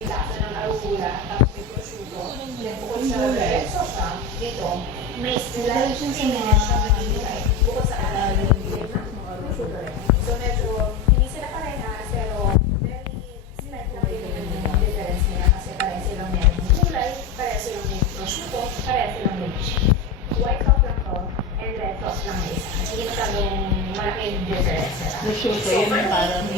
lasa ng arugula, tapos may prosciutto. Then bukod sa red sauce, dito, may slight creaminess siya maghihilay. Bukod sa prosciutto rin. So medyo, hindi sila parehas, pero very slight lang din yung difference nila kasi pareha silang may gulay, pareha silang may prosciutto, pareha silang may cheese. White sauce lang to, and red sauce lang na isa. Hindi masyadong malaking difference nila. Prosciutto, yun yung parang